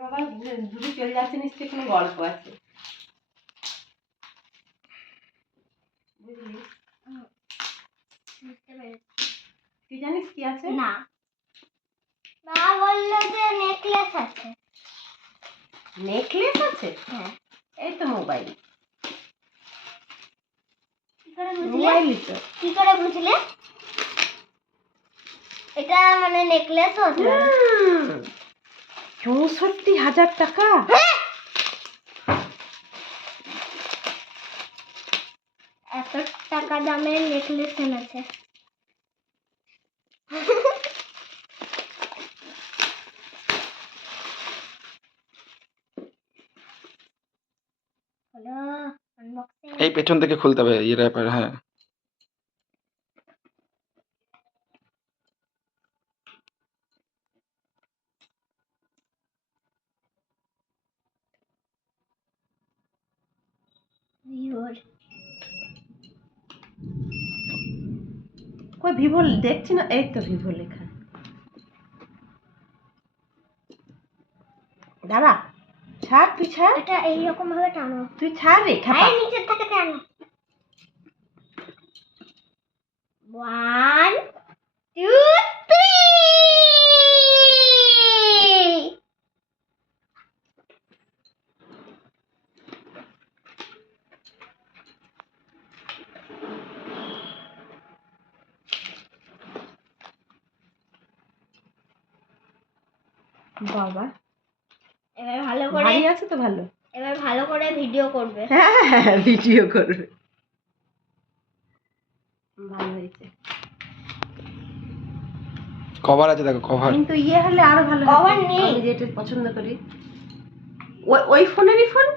বাবা দূরে চলে যাচ্ছে, নিশ্চয়ই কোনো গল্প আছে, বুঝলি? তুই জানিস কি আছে? না, মা বললো যে নেকলেস আছে। নেকলেস আছে? হ্যাঁ। এই তো মোবাইল। কি করে বুঝলে? মোবাইলই তো। কি করে বুঝলে? এটা মানে নেকলেস হতে পারে। ৬৪,০০০ টাকা। এত টাকা দামের নেকলেস এনেছে। Hello, unboxing. এই পেছন থেকে খুলতে হবে এই র্যাপার। হ্যাঁ, কই ভিভো দেখছি না, এই তো ভিভো লেখা। দাঁড়া, ছাড়, তুই ছাড়, এটা এইরকম ভাবে টানো। তুই ছাড় রে খাপা। আরে নিচের থেকে টানো। 1 2 3 বাবা, এবার ভালো করে, ভারী আছে তো ভালো। এবার ভালো করে ভিডিও করবে। হ্যাঁ, ভিডিও করবে। ভালো হয়েছে, কভার আছে দেখো, কভার। কিন্তু ইয়ে হলে আরো ভালো। কভার নেই। আমি যেটা পছন্দ করি ওই ফোনেরই ফোন।